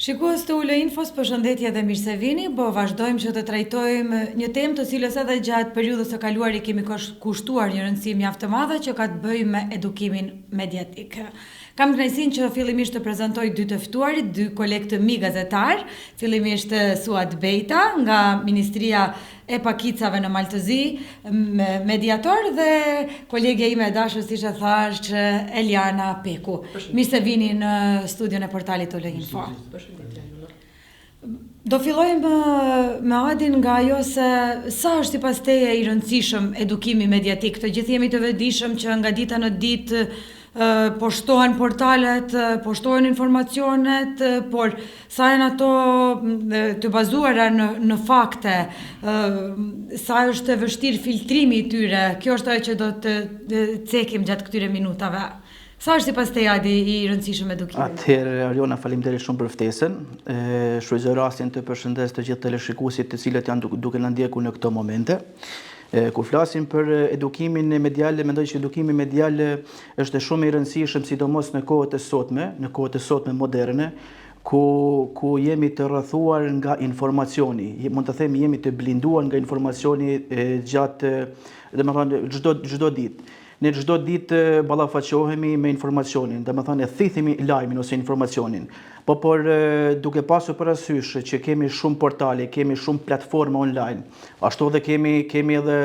Shikues të Ulo Infos, përshëndetje dhe mirë se vini, vazhdojmë që të trajtojmë një temë të cilës edhe gjatë periudhës së kaluar i kemi kushtuar një rëndësi mjaft të madhe që ka të bëjë me edukimin mediatik. Kam kënaqësinë që fillimisht të prezantoj dy të ftuarit, dy kolegë të mi gazetar, fillimisht Suad Bejta nga Ministria e Pakicave në Maltëzi, mediator, dhe kolegja ime e dashur, siç e thash, Eliana Peku. Mirë se vini në studion e portalit Ulo Info. Do fillojmë me Adin nga ajo se sa është sipas teje i rëndësishëm edukimi mediatik. Të gjithë jemi të vetëdijshëm që nga dita në ditë poshtohen portalet, poshtohen informacionet, por sa janë ato të bazuara në fakte, sa është vështirë filtrimi i tyre. Kjo është ajo që do të cekim gjatë këtyre minutave. Sa është sipas teje Adi i rëndësishëm edukimi? Atëherë, Ariona, faleminderit shumë për ftesën. Shfrytëzoj rastin të përshëndes të gjithë teleshikuesit të cilët janë duke na ndjekur në këto momente. Kur flasim për edukimin medial, mendoj që edukimi medial është shumë i rëndësishëm, sidomos në kohët e sotme moderne, ku jemi të rrethuar nga informacioni. Mund të themi jemi të blinduar nga informacioni gjatë, domethënë çdo ditë. Ne çdo ditë ballafaqohemi me informacionin, domethënë thithemi lajmin ose informacionin. Por duke pasur parasysh që kemi shumë portale, kemi shumë platforma online, ashtu edhe kemi edhe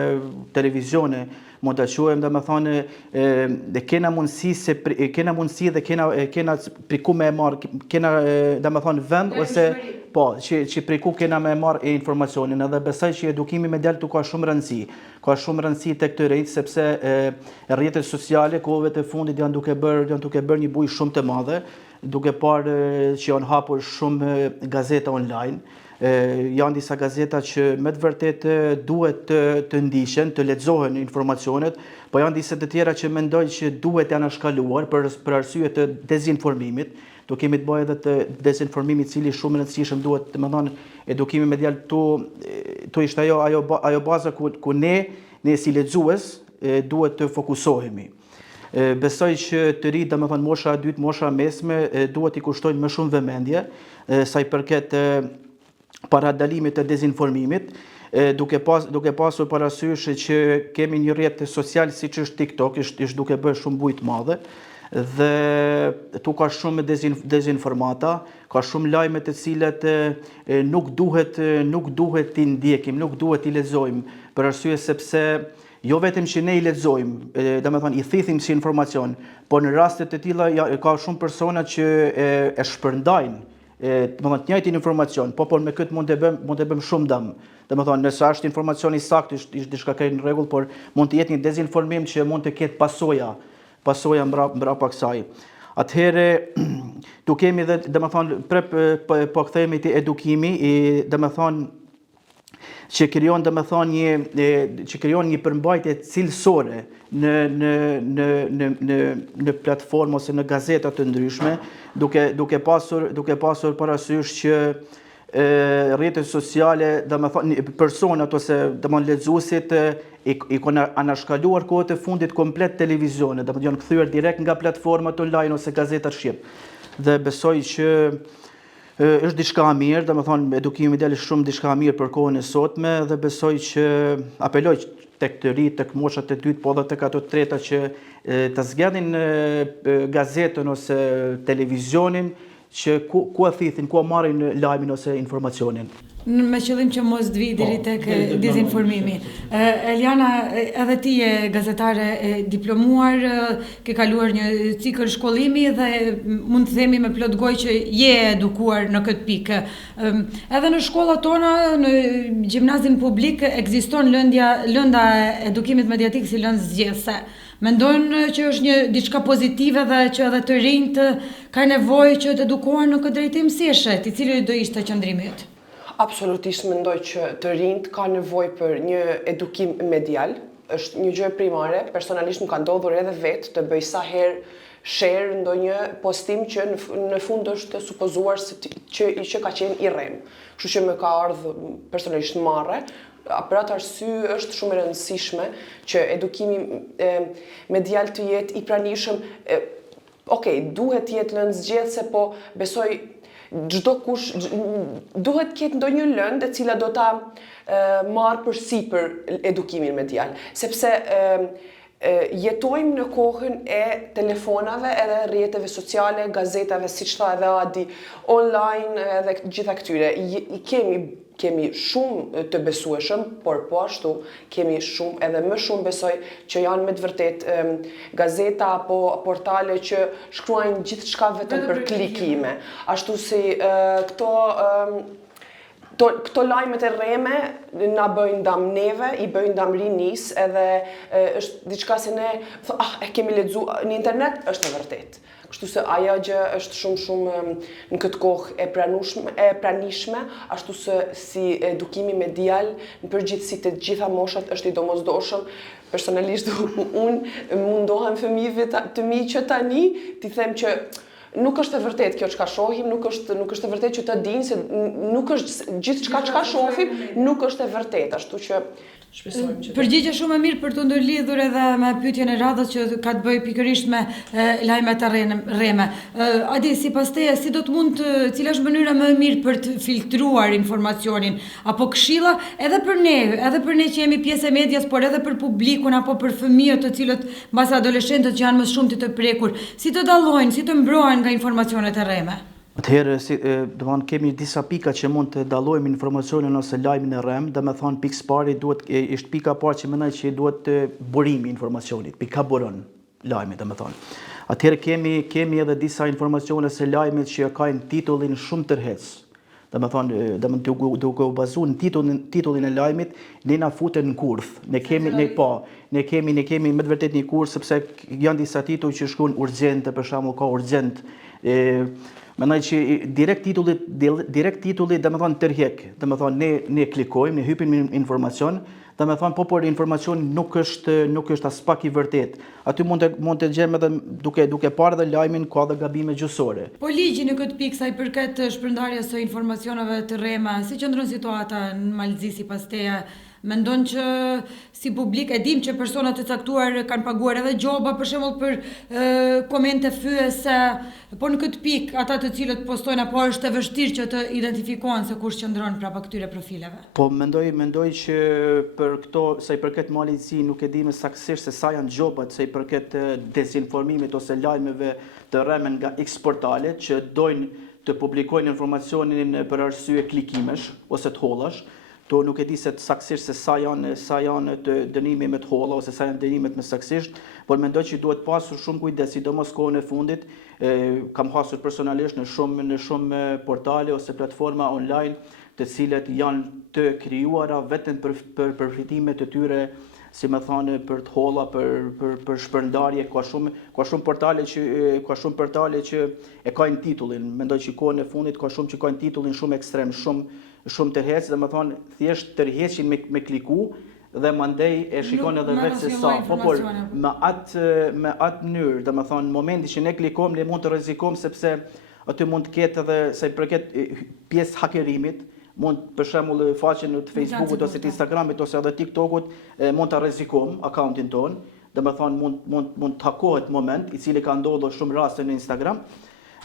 televizione, mund ta quajmë domethënë dhe kena mundësi dhe kena priku me marr, kena domethënë vend ose që priku kena me marr informacionin, edhe besoj që edukimi medial ka shumë rëndësi. Ka shumë rëndësi tek të rinjt sepse rrjetet sociale kohëve të fundit janë duke bërë një bujë shumë të madhe, duke parë që janë hapur shumë gazeta online. Janë disa gazeta që me të vërtet duhet të ndiqen, të lexohen informacionet, po janë disa të tjera që mendoj që duhet të anashkaluar për arsye të dezinformimit. Do kemi të bëjë edhe të dezinformimit, cili shumë rëndësishëm duhet, të më thonë, edukimi medial tu ishte ajo baza ku ne si lexues duhet të fokusohemi. Besoj që të rinjt, domethënë mosha e dytë, mosha mesme, duhet i kushtojnë më shumë vëmendje sa i përket paradalimit të dezinformimit, duke pasur parasysh që kemi një rrjet social siç është TikTok, është duke bërë shumë bujë të madhe, dhe tu ka shumë dezinformata, ka shumë lajme të cilat nuk duhet t'i ndjekim, nuk duhet t'i lexojmë, për arsye sepse jo vetëm që ne i lexojmë, domethënë i thithim si informacion, por në raste të tilla ka shumë persona që e shpërndajnë, domethënë të njëjtin informacion, por me këtë mund të bëjmë shumë dëm. Domethënë nëse është informacioni sakt, është diçka që në rregull, por mund të jetë një dezinformim që mund të ketë pasoja mbrapa kësaj. Atëherë, tu kemi dhe, domethënë, po kthehemi te edukimi, domethënë që krijon një përmbajtje cilësore në platformë ose në gazeta të ndryshme, duke pasur parasysh që rrjetet sociale, domethënë personat ose domethënë lexuesit i kanë anashkaluar kohët e fundit komplet televizione, domethënë janë kthyer direkt nga platformat online ose gazetat shqip. Dhe besoj që është diçka e mirë, domethënë edukimi medial është shumë diçka e mirë për kohën e sotme, dhe besoj që apeloj tek të rinjt, tek moshat e dytë, po edhe tek ato të treta që të zgjedhin gazetën ose televizionin, që ku e thithin, ku e marrin lajmin ose informacionin. Me qëllim që mos të vi deri tek dezinformimi. Eliana, edhe ti je gazetare e diplomuar, ke kaluar një cikël shkollimi dhe mund të themi me plot gojë që je edukuar në këtë pikë. Edhe në shkollat tona, në gjimnazin publik, ekziston lënda e edukimit mediatik si lëndë zgjedhëse. Mendojnë që është një diçka pozitive dhe që edhe të rinjt ka nevojë që të edukohen në këtë drejtim, si e shet, i cili do ishte qëndrimi yt? Absolutisht mendoj që të rinjt ka nevojë për një edukim medial, është një gjë primare. Personalisht më ka ndodhur edhe vetë të bëj sa herë share ndonjë postim që në fund është supozuar që ka qenë i rrem. Kështu që më ka ardhur personalisht marrë. Për atë arsye është shumë e rëndësishme që edukimi medial të jetë i pranishëm okej, duhet jetë lëndë zgjedhëse, po besoj çdo kush duhet ketë ndonjë lëndë e cila do ta marrë përsipër edukimin medial, sepse jetojmë në kohën e telefonave edhe rrjeteve sociale, gazetave, siç tha edhe Adi, online edhe gjitha këtyre. Kemi shumë të besueshëm, por po ashtu kemi shumë edhe më shumë besoj që janë me të vërtet gazeta apo portale që shkruajnë gjithçka vetëm për klikime. Ashtu si këto lajmet e rreme na bëjnë dam neve, i bëjnë dam rinis, edhe është diçka se ne e kemi lexuar në internet, është e vërtet. Kështu se ajo gjë është shumë në këtë kohë e pranishme, ashtu se si edukimi medial në përgjithësi të gjitha moshat është i domosdoshëm. Personalisht unë mundohem fëmijëve të mi që tani t'i them që nuk është e vërtet kjo çka shohim, nuk është e vërtet që të dinë se nuk është gjithçka çka shohim, nuk është e vërtet, ashtu që shpresojmë që përgjigje shumë e mirë për të ndërlidhur edhe me pyetjen e radhës që ka të bëjë pikërisht me lajmet e rreme. Adi, sipas teje, si do të mund cila është mënyra më e mirë për të filtruar informacionin apo këshilla edhe për ne që jemi pjesë e medias, por edhe për publikun apo për fëmijët të cilët mbas adoleshentët që janë më shumë të prekur, si të dallojnë, si të mbrohen nga informacionet e rreme? Atëherë, kemi disa pika që mund të dallojmë informacionin ose lajmin e rrem, dhe me thonë pikë pari është pika parë që mendoj që duhet burimi informacionit, pika buron lajmit, dhe me thonë. Atëherë kemi edhe disa informacione se lajmet që kanë titullin shumë tërhec. Dhe me thonë, duke u bazu në titullin e lajmit, ne na futen në kurth. Ne kemi me të vërtet një kurth, sepse janë disa titull që shkruan urgjente, për shembull ka urgjent. Mendoj që direkt titulli dhe me thonë tërhek, dhe me thonë ne klikojmë, ne hypim informacion, dhe me thonë por informacion nuk është as pak i vërtet. Aty mund të gjejmë edhe duke parë dhe lajmin ka dhe gabime gjysore. Po ligji në këtë pikë sa i përket shpërndarjes së informacioneve të rreme, si qëndron situata në Malëzi sipas teje? Mendon që si publik e dim që personat të caktuar kanë paguar edhe gjoba për shembull për komente fyese, por në këtë pikë ata të cilët postojnë apo është e vështirë që të identifikohen se kush qëndron prapa këtyre profileve? Po mendoj që për këto sa i përket Malëzi nuk e di më saktësisht se sa janë gjobat sa i përket dezinformimit ose lajmeve të rreme nga X portale që dojnë të publikojnë informacionin për arsye klikimesh ose të hollash. To nuk e di se saktësisht se sa janë të dënimi me të holla ose sa janë dënimet me saktësisht, por mendoj që duhet pasur shumë kujdes, sidomos kohën e fundit. Kam hasur personalisht në shumë portale ose platforma online, të cilat janë të krijuara vetëm për përfitimet të tyre, si më thonë, për të holla, për shpërndarje. Ka shumë portale që e kanë titullin. Mendoj që kohën e fundit ka shumë që kanë titullin shumë ekstrem, shumë tërheqës, dhe më thonë, thjesht tërheqin me kliku, dhe mandej e shikon edhe vetë se sa. Por me atë mënyrë, dhe më thonë, momenti që ne klikom, ne mund të rrezikom, sepse aty mund të ketë edhe, se i përket pjesë hakerimit, mund për shembull faqen në Facebookut ose të Instagramit ose edhe TikTokut, mund të rrezikom akauntin ton, dhe më thonë, mund të hakohet moment, i cili ka ndodhur shumë raste në Instagram.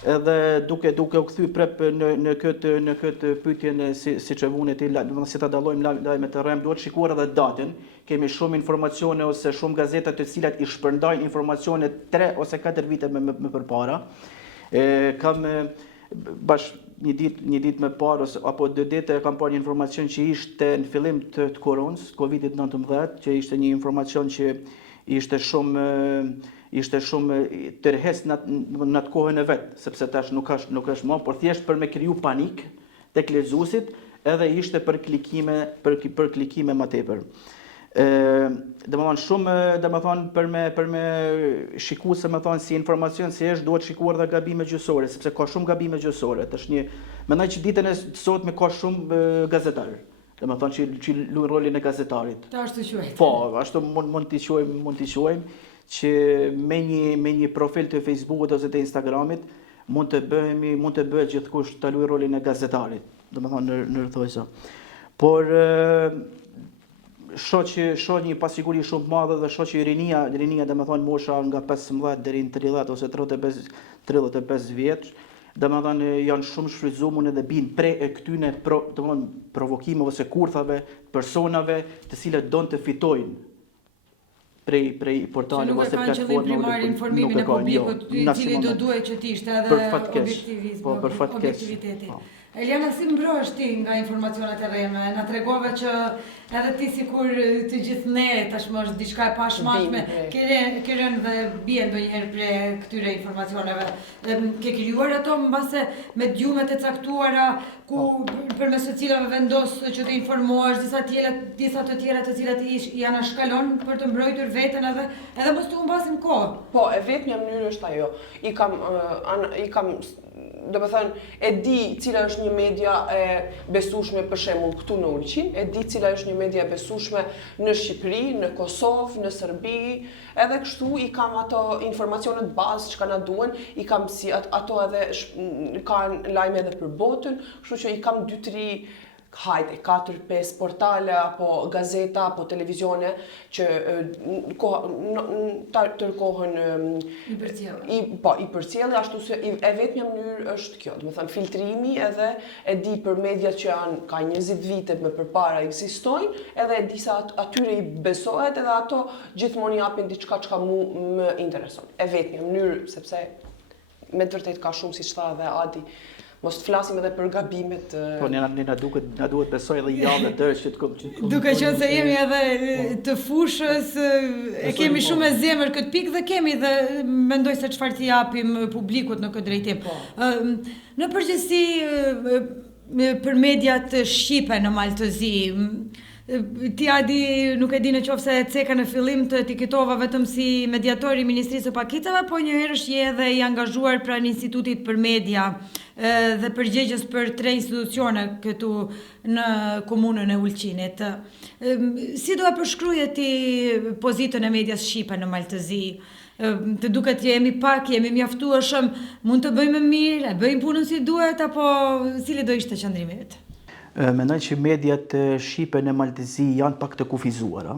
Edhe duke u kthy prep në këtë pyetjen si që vune ti, si ta dallojmë lajmet e rrem, duhet shikuar edhe datën. Kemi shumë informacione ose shumë gazeta të cilat i shpërndajnë informacione 3 ose 4 vite më përpara. Kam një ditë më parë apo 2 ditë kam parë një informacion që ishte në fillim të koronës, Covid-19, që ishte një informacion që ishte shumë tërheqës në atë kohën e vetë, sepse tash nuk është më, por thjesht për me kriju panik tek lexuesit, edhe ishte për klikime më tepër. Për me shiku se më thonë si informacion si është, duhet shikuar dhe gabime gjysore, sepse ka shumë gabime gjysore. Mendoj që ditën e sotme ka shumë gazetarë. Dhe më thonë që luajnë rolin e gazetarit. Ta është të quajtë. Po, ashtu mund t'i quajmë, që me një profil të Facebookut ose të Instagramit mund të bëhet gjithkush të luajë rolin e gazetarit, dhe më thonë në rrethojsa. Por shoh një pasiguri shumë të madhe dhe shoh që rinia domethënë mosha nga 15 deri në 30 ose 35 vjeç, domethënë janë shumë shfrytzuar edhe bin prej e këtyne domethënë provokimeve ose kurthave personave të cilët don të fitojnë prej portaleve ose platformave. Që nuk e kanë qëllim primar informimin e publikut, i cili do duhet që të ishte edhe objektiviteti. Eliana, si mbrohesh ti nga informacionet e rreme? Na tregove që edhe ti sikur të gjithë ne tashmë është diçka e pashmatshme, ke rënë dhe bie ndonjëherë prej këtyre informacioneve. Ke krijuar ato mbase me djumet e caktuara ku përmes të cilave vendos që të informohesh disa të tjera të cilat i anashkalon për të mbrojtur veten edhe mos të humbasim kohë. Po, e vetmja mënyrë është ajo. I kam do të thënë, e di cila është një media e besueshme për shembull këtu në Ulqin, e di cila është një media e besueshme në Shqipëri, në Kosovë, në Serbi, edhe kështu i kam ato informacionet bazë që na duhen, i kam si ato edhe kanë lajme edhe për botën, kështu që i kam 2-3 4-5 portale apo gazeta apo televizione që tërkohën i përcjellin, ashtu se e vetmja mënyrë është kjo, do të thënë filtrimi, edhe e di për mediat që ka 20 vite më përpara ekzistojnë, edhe e di se atyre i besohet edhe ato gjithmonë japin diçka që më intereson. E vetmja mënyrë, sepse me të vërtetë ka shumë siç tha edhe Adi. Mos të flasim edhe për gabimet. Po na duhet besoj edhe javë deri që të duke qenë se jemi edhe të fushës, e kemi shumë e zemër këtë pikë dhe kemi dhe mendoj se çfarë t'i japim publikut në këtë drejtim. Në përgjithësi për mediat shqipe në Maltëzi, ti Adi nuk e di në qoftë se Ceka në fillim të etiketova vetëm si mediator i Ministrisë së Pakicave, po njëherë je edhe i angazhuar pranë Institutit për Media dhe përgjegjës për 3 institucione këtu në komunën e Ulqinit. Si do e përshkruaje ti pozitën e medias shqipe në Maltëzi? Të duket jemi pak, jemi mjaftueshëm, mund të bëjmë mirë, e bëjmë punën si duhet, apo cili do ishte qëndrimi yt? Mendoj që mediat shqipe në Maltëzi janë pak të kufizuara,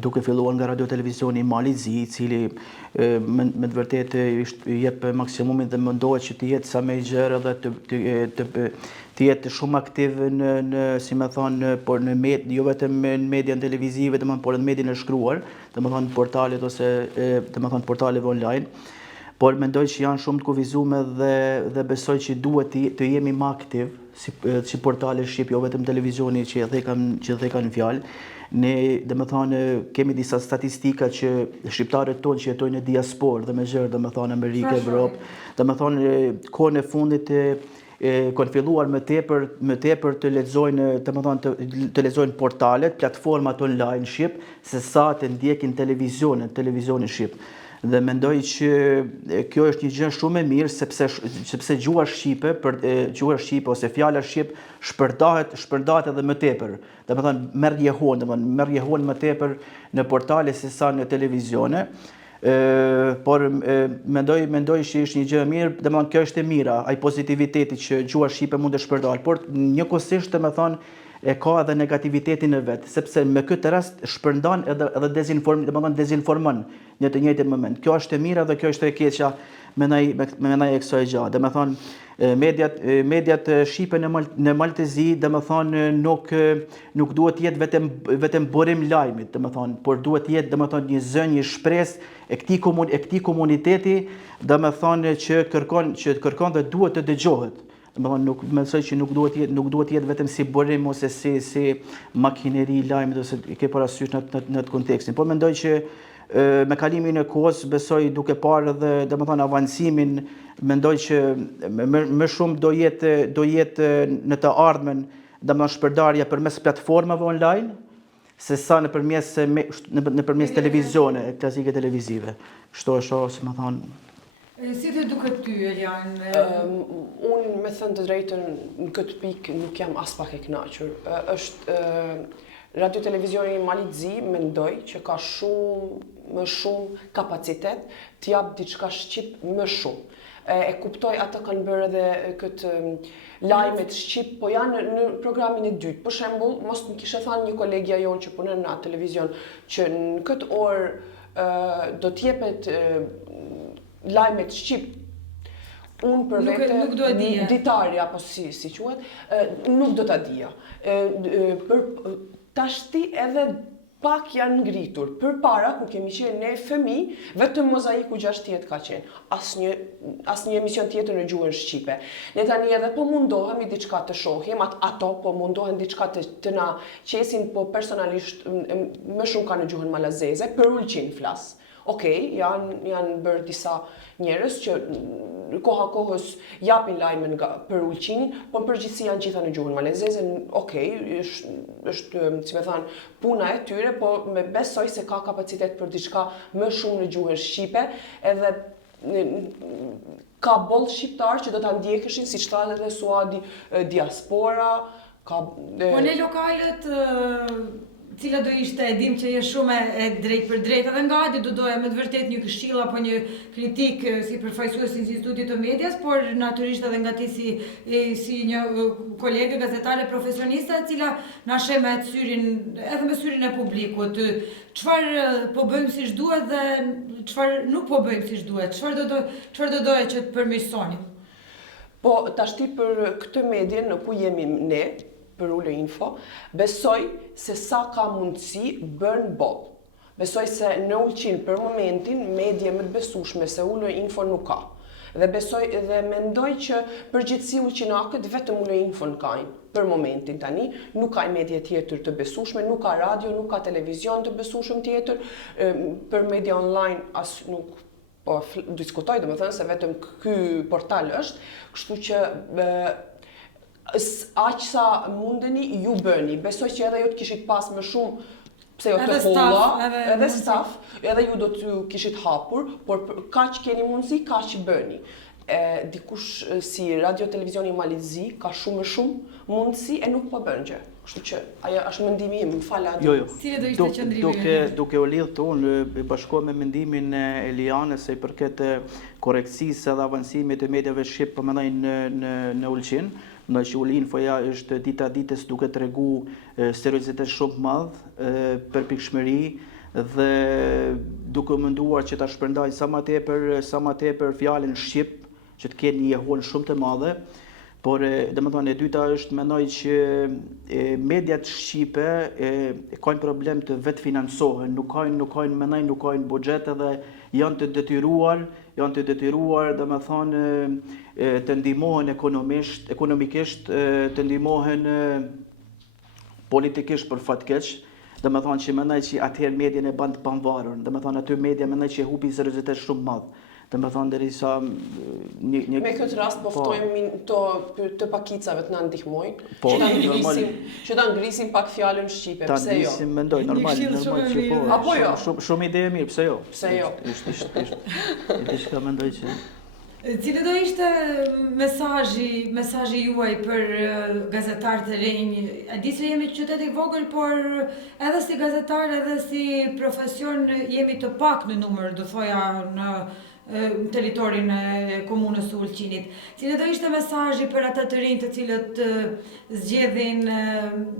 duke filluar nga radio televizioni Mali Zi, i cili me të vërtetë jep maksimumin dhe mundohet që të jetë sa më i gjerë dhe të jetë shumë aktiv në si më thonë, por në jo vetëm në median televizive, por në median e shkruar, domethënë portalet ose domethënë portaleve online. Por mendoj që janë shumë të kufizuar dhe besoj që duhet të jemi më aktiv si portale shqip, jo vetëm televizioni që dhe kanë fjalë. Ne domethënë kemi disa statistika që shqiptarët tonë që jetojnë në diasporë dhe me gjërë domethënë Amerikë, Evropë, domethënë kohën e fundit kanë filluar më tepër të lexojnë, domethënë të lexojnë portalet, platformat online shqip, se sa të ndjekin televizionin shqip. Dhe mendoj që kjo është një gjë shumë e mirë sepse gjuha shqipe ose fjala shqip shpërndahet edhe më tepër. Domethënë merr jehon më tepër në portale se sa në televizione. Por mendoj që është një gjë e mirë, domethënë kjo është e mira, ai pozitiviteti që gjuha shqipe mund të shpërndahet, por njëkohësisht domethënë e ka edhe negativitetin e vet, sepse me këtë rast shpërndan edhe dezinformon në të njëjtin moment. Kjo është e mira dhe kjo është e keqja me ndaj kësaj gjatë. Domethënë mediat shqipe në Maltëzi, domethënë nuk duhet të jetë vetëm burim lajmit, domethënë, por duhet të jetë domethënë një zë, një shpresë e këtij komuniteti, domethënë që kërkon dhe duhet të dëgjohet. Nuk mendoj që nuk duhet jetë vetëm si burim ose si makineri lajmit ose ke parasysh në atë kontekstin. Por mendoj që me kalimin e kohës, besoj duke parë edhe domethënë avancimin, mendoj që më shumë do jetë në të ardhmen domethënë shpërndarja përmes platformave online se sa nëpërmes televizione klasike televizive. Kështu është, si më thonë. Si të duket ty, Elian? Unë, me thënë të drejtën, në këtë pikë nuk jam as pak e kënaqur. Është radio televizioni Mali Zi mendoj që ka më shumë kapacitet të jap diçka shqip më shumë. e kuptoj atë kanë bërë edhe këtë lajmet shqip, po janë në programin e dytë. Për shembull, mos më kishte thënë një kolegja jonë që punon në televizion që në këtë orë do t'jepet lajmet shqip. Unë për vete, nuk do e dija. Ditarja, apo si quhet, nuk do ta dija. Për tashti edhe pak janë ngritur. Përpara, kur kemi qenë ne fëmijë, vetëm Mozaiku 60 ka qenë. Asnjë emision tjetër në gjuhën shqipe. Ne tani edhe po mundohemi diçka të shohim, ato po mundohen diçka të na qesin, po personalisht më shumë ka në gjuhën malazeze, për ulqin flas. Okej, janë bërë disa njerëz që koha kohës japin lajmen për ulqinin, po në përgjithësi janë gjitha në gjuhën malazeze. Okej, është si më thënë, puna e tyre, po me besoj se ka kapacitet për diçka më shumë në gjuhën shqipe, edhe ka boll shqiptar që do ta ndjekeshin, siç thotë edhe Suadi, diaspora, ka Po ne lokalët cila do ishte, e dim që je shumë e drejt për drejt, edhe nga hajde do doja me të vërtet një këshill apo një kritik si përfaqësues i Institutit të Medias, por natyrisht edhe nga ti si një kolege gazetare profesioniste, e cila na sheh me syrin, edhe me syrin e publikut, çfarë po bëjmë siç duhet dhe çfarë nuk po bëjmë siç duhet, çfarë do doja që të përmirësonim. Po tashti për këtë medjen në ku jemi ne, për Ullë Info, besoj se sa ka mundësi bën boll. Besoj se në Ulqin për momentin medje më të besueshme se Ullë Info nuk ka. Dhe besoj dhe mendoj që përgjithësi ulqinakët vetëm Ullë Info kanë për momentin tani, nuk ka medje tjetër të besueshme, nuk ka radio, nuk ka televizion të besueshëm tjetër, për media online as nuk po diskutoj, domethënë se vetëm ky portal është, kështu që aq sa mundeni ju bëni. Besoj që edhe ju të kishit pas më shumë pse jo të holla, edhe staf, edhe ju do të kishit hapur, por kaq keni mundësi, kaq bëni. Dikush si radio televizioni Malizi ka shumë mundësi e nuk po bën gjë. Kështu që ajo është mendimi im, fala. Jo. Si do ishte qëndrimi? Duke u lidhur unë bashkohem me mendimin e Elianës se i përket korrekcisë dhe avancimit të mediave shqip, po mendoj në Ulqin. Në që Ullë Infoja është dita ditës duke tregu seriozitet shumë madh, përpikshmëri dhe duke menduar që ta shpërndaj sa më tepër fjalën shqip, që të kenë një jehon shumë të madhe. Por domethënë e dyta është mendoj që mediat shqipe kanë problem të vetë financohen, nuk kanë buxhet edhe janë të detyruar domethënë të ndihmohen ekonomikisht, të ndihmohen politikisht për fat keq. Domethënë që mendoj që atëherë median e bën të pavarur, domethënë aty media mendoj që e hubi seriozitet shumë madh. Domethënë derisa me këtë rast po ftojmë të pakicave të na ndihmojnë, që ta ngrisin pak fjalën shqipe, pse jo? Ta mendoj normal që po. Apo jo? Shumë ide e mirë, pse jo? Pse jo? Ishte diçka mendoj që Cili do ishte mesazhi juaj për gazetarët e rinj? E di se jemi qytet i vogël, por edhe si gazetar, edhe si profesion jemi të pak në numër, do thoja në territorin e komunës së Ulqinit. Cili do ishte mesazhi për ata të rinj të cilët zgjedhin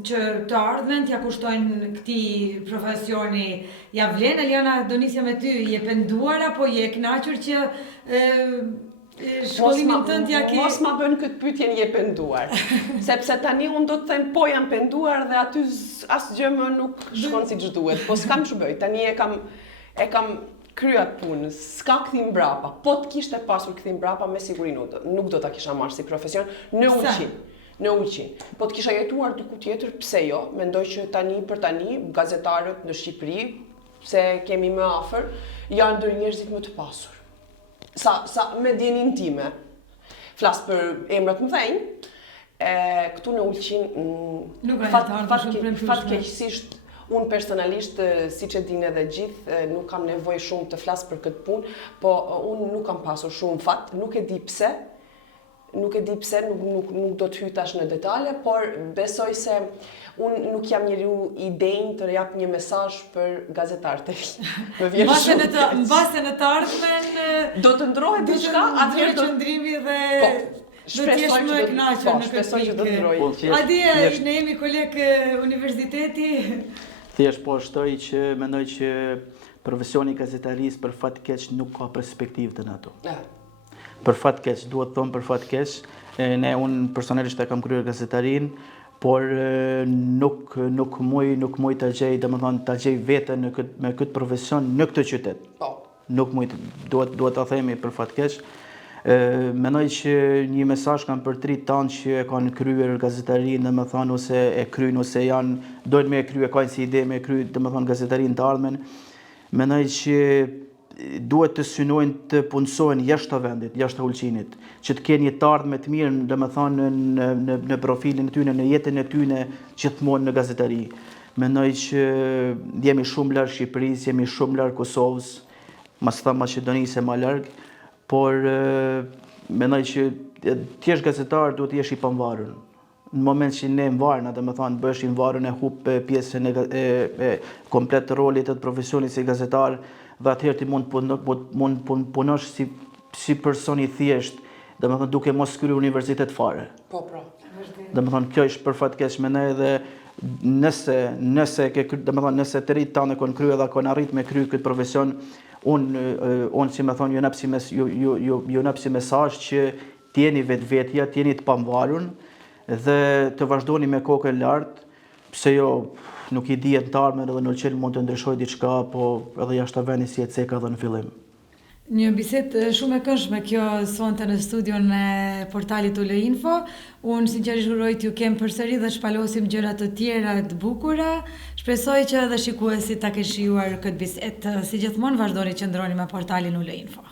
që të ardhmen t'ia kushtojnë këtij profesioni? Ja vlen, Eliana, do nisja me ty, je penduar apo je kënaqur që shkollimin tënd ja ke? Mos ma bën këtë pyetje je penduar. Sepse tani unë do të them po jam penduar dhe aty asgjë më nuk shkon siç duhet. Po s'kam ç'bëj. Tani e kam kryat punës, s'ka kthim brapa. Po të kishte pasur kthim brapa, me siguri nuk do ta kisha marrë si profesion në Ulqin. Po të kisha jetuar diku tjetër, pse jo? Mendoj që për tani gazetarët në Shqipëri, pse kemi më afër, janë ndër njerëzit më të pasur. Sa me djenin time. Flas për emrat më dhejnë, këtu në Ulqin fatkeqësisht unë personalisht, siç e dinë edhe gjithë, nuk kam nevojë shumë të flas për këtë punë, po unë nuk kam pasur shumë fat, nuk e di pse. nuk e di pse, nuk do të hyj tash në detale, por besoj se unë nuk jam njeriu i denjë të jap një mesazh për gazetarët. Më vjen shumë. Mbase në të ardhmen do të ndrohet diçka, atëherë do qëndrimi dhe do të shpresoj jesh më e kënaqur në shpresoj që do të ndrojë. Adi, ne jemi kolegë universiteti. Thjesht po shtoj që mendoj që profesioni i gazetarisë për fat keq nuk ka perspektivë të ato. Për fat keq, duhet të them për fat keq, unë personalisht e kam kryer gazetarin, por nuk muj të gjej, domethënë ta gjej veten me këtë profesion në këtë qytet. Nuk muj, duhet ta themi për fat keq. Mendoj që një mesazh kam për trit tanë që e kanë kryer gazetarin, domethënë ose e kryjnë ose dojnë me e kryer, kanë si ide me e kryer, domethënë gazetarin të ardhmen. Mendoj që duhet të synojnë të punësojnë jashtë vendit, jashtë Ulqinit, që të kenë një të ardhme të mirë, domethënë në profilin e tyre, në jetën e tyre gjithmonë në gazetari. Mendoj që jemi shumë larg Shqipërisë, jemi shumë larg Kosovës, mas tha Maqedonisë e më larg, por mendoj që ti je gazetar, duhet të jesh i pavarur. Në moment që ne mvarna, domethënë bëhesh i varur, e hub pjesën e komplet të rolit të profesionit si gazetar, dhe atëherë ti mund punosh si person i thjesht, domethënë duke mos kryer universitet fare. Po. Domethënë kjo është për fat keq me ne, dhe nëse nëse të rit tanë kanë kryer dhe kanë arrit me kryer këtë profesion, unë si më thonë, ju nap si mesazh që t'jeni vetvetja, t'jeni të pavarur dhe të vazhdoni me kokën lart, pse jo nuk i dihet të ardhmen edhe në Ulqin mund të ndryshojë diçka, po edhe jashtë vendit si e ceka edhe në fillim. Një bisedë shumë e këndshme kjo sonte në studion e portalit Uleinfo. Unë sinqerisht uroj t'ju kem përsëri dhe shpalosim gjëra të tjera të bukura. Shpresoj që edhe shikuesit ta kenë shijuar këtë bisedë. Si gjithmonë vazhdoni qëndroni me portalin Uleinfo.